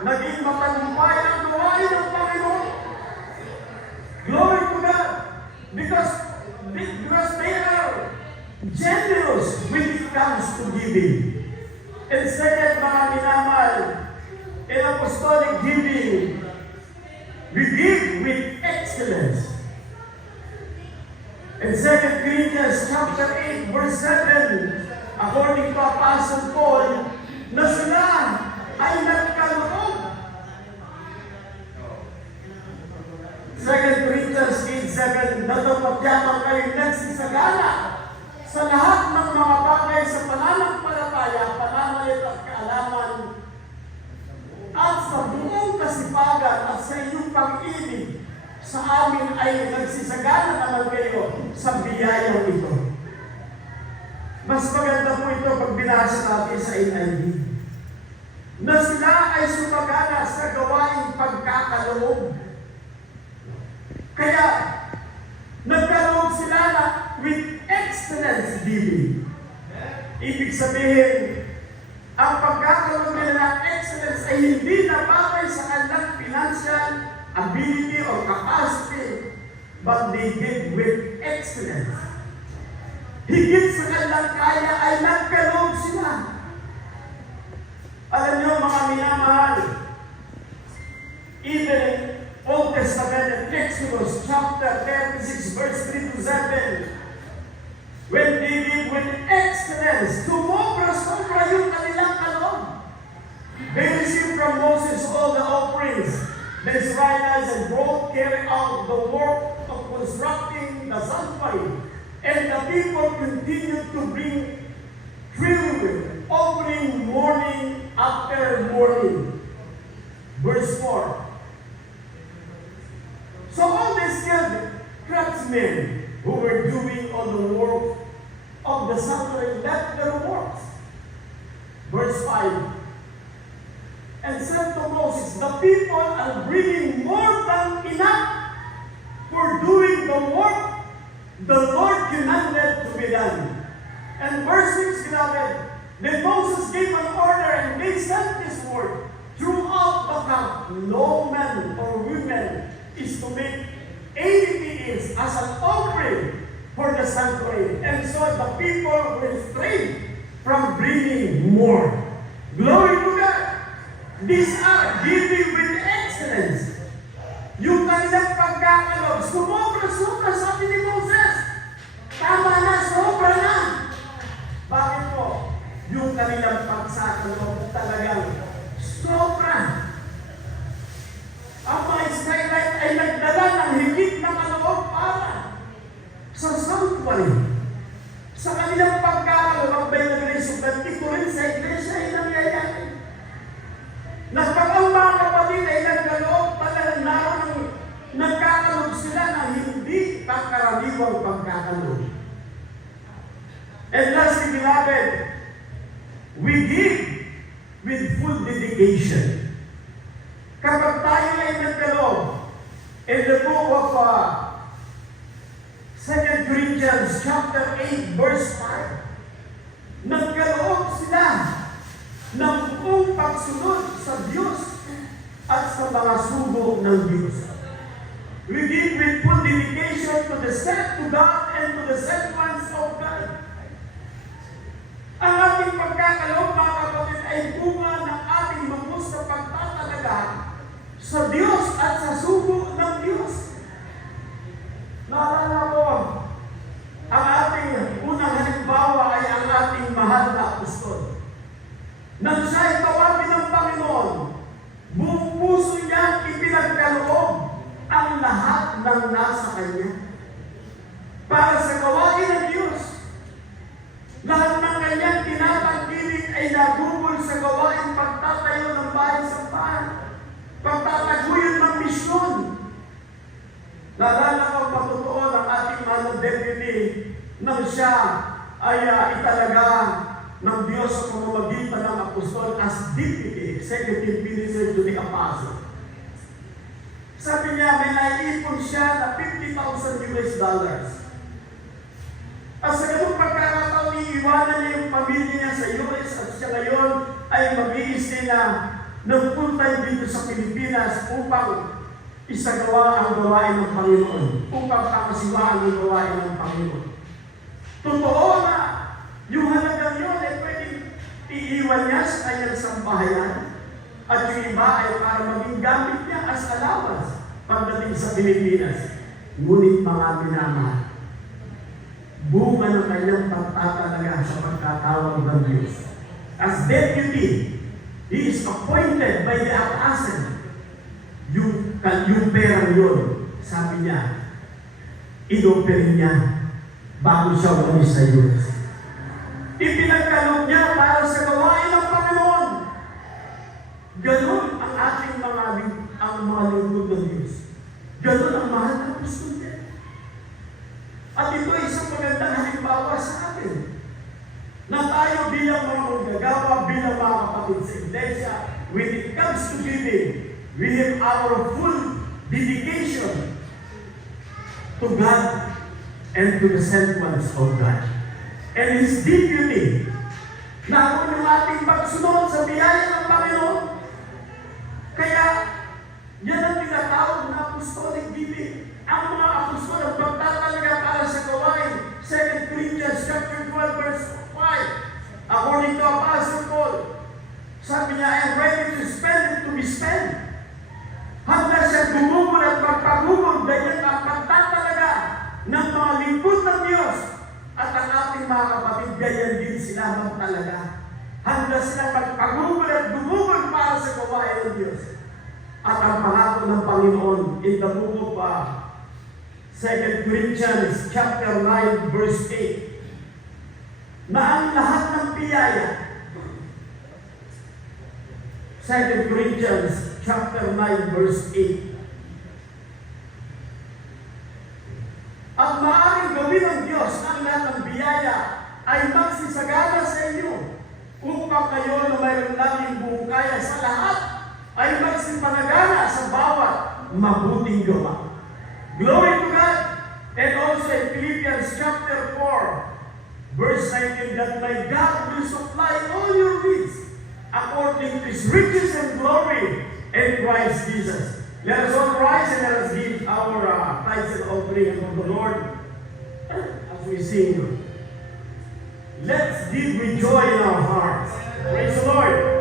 naging matagumpay ang gawain ng Panginoon. Glory to God. Because, because they are generous when it comes to giving. And second, mga minamahal, in apostolic giving, we give with excellence. In 2 Corinthians chapter 8, verse 7, according to Apostle Paul, na sila ay nagkaloob. 2 Corinthians 8, 7, na dapat kayo nagsisagala sa lahat ng mga bagay sa pananampalataya, pananalit at kaalaman at sa buong kasipagan at sa inyong pag-ibig sa amin ay nagsisagana naman kayo sa biyayang ito. Mas maganda po ito pag binasa natin sa NIV. Na sila ay sumagana sa gawaing pagkakaloob. Kaya, nagkaloob sila na with excellence giving. Ibig sabihin, ang pagkakaroon nila ng excellence ay hindi na bagay sa kanilang financial ability or capacity, but they give with excellence. Higit sa kanilang kaya ay nagkaloob sila. Alam niyo mga minamahal, even in Old Testament in Exodus chapter 36 verse 3 to 7, when live with excellence, tumobra-sobra yung kanilang kaloob. They received from Moses all the offerings. The Israelites and both carry out the work of constructing the sanctuary. And the people continued to bring tribute, offering morning after morning. Verse 4. So all these skilled craftsmen who were doing all the work of the sanctuary left their works. Verse 5. And said to Moses, The people are bringing more than enough for doing the work the Lord commanded to be done. And verse 6, beloved, then Moses gave an order and they sent this word throughout the camp. No is to make 80 pieces as an offering for the sanctuary. And so the people were restrained from bringing more. Glory to God. These are with excellence. Yung kanilang pagkakalob, sumobra-sobra sabi ni Moses. Tama na, sobra na. Bakit po? Yung kanilang pagsakalob talagang sobra. Ang mga Israelite ay nagdala ng higit na kaloob para sa sanctuary. Sa kanilang pagkakalob, ang Bible ay sugat, ito rin sa iglesia ay nangyayari. Na pag ang mga kapatid ay nagkaloob, talagang naroon nagkakaloob sila na hindi kakaraniwang pagkakaloob. And lastly, beloved, we give with full dedication. Kapag tayo ay nagkaloob, in the book of uh, 2 Corinthians chapter 8, verse 5, nagkaloob sila ng buong pagsunod sa Diyos at sa mga sugo ng Diyos. We give with full dedication to the set to God and to the set ones of God. Ang ating pagkakaloob, mga kapatid, ay bunga ng ating lubos na pagtatalaga sa Diyos at sa sugo ng Diyos. Naalala ko, ang ating unang halimbawa ay ang ating apostol. Nang siya ay tawagin ng Panginoon, buong puso niya ipinagkaloob ang lahat ng nasa kanya. Para sa gawain ng Diyos, lahat ng kanyang tinatangkilik ay nagugol sa gawain pagtatayo ng bahay sa bahay, pagtataguyod ng misyon. Naalala ko patotoo ng ating na deputy nang siya ay uh, italaga ng Diyos pamamagitan ng apostol as deputy, executive minister to the apostle. Sabi niya, may naipon siya na 50,000 US dollars. At sa ganung pagkakataon, iiwanan niya yung pamilya niya sa US at siya ngayon ay mag na time dito sa Pilipinas upang isagawa ang gawain ng Panginoon, upang pakasiwaan ang gawain ng Panginoon. Totoo na yung halagang yun iiwan niya sa kanyang sambahayan at yung iba ay para maging gamit niya as allowance pagdating sa Pilipinas. Ngunit mga minamahal, bunga ng kanyang pagtatalaga sa pagkatawag ng Diyos. As deputy, he is appointed by the apostle. Yung, yung pera yun, sabi niya, inoper niya bago siya umalis sa Diyos. Ipinagkalog niya para sa gawain ng Panginoon. Ganon ang ating mga ang mga lingkod ng Diyos. Ganon ang mahal ng gusto niya. At ito ay isang magandang halimbawa sa atin. Na tayo bilang mga magagawa, bilang mga kapatid sa iglesia, when it comes to giving, we have our full dedication to God and to the sent ones of God. And His deputy, na yung ating pagsunod sa biyaya ng Panginoon. Kaya, yan ang tinatawag na apostolic giving. Ang mga apostol ang pagtatalaga para sa gawain. 2 Corinthians chapter 12 verse 5. According to Apostle Paul, sabi niya, I am ready to spend it to be spent. Handa siya gumugol at magpagugol ganyan ang pagtatalaga ng mga lingkod ng Diyos. At ang ating mga kapatid, ganyan din sila magtalaga. Handa sila magpagugol at gumugol para sa gawain ng Diyos. At ang pangako ng Panginoon in the book of uh, 2 Corinthians chapter 9 verse 8 na ang lahat ng biyaya 2 Corinthians chapter 9 verse 8 Ang maaaring gawin ng Diyos ng lahat ng biyaya ay magsisagana sa inyo upang kayo na mayroon laging buong kaya sa lahat ay magsipanagana sa bawat mabuting gawa. Glory to God! And also in Philippians chapter 4, verse 19, that my God will supply all your needs according to His riches and glory in Christ Jesus. Let us all rise and let us give our uh, tithes and offering unto the Lord as we sing. Let's give with joy in our hearts. Praise the Lord.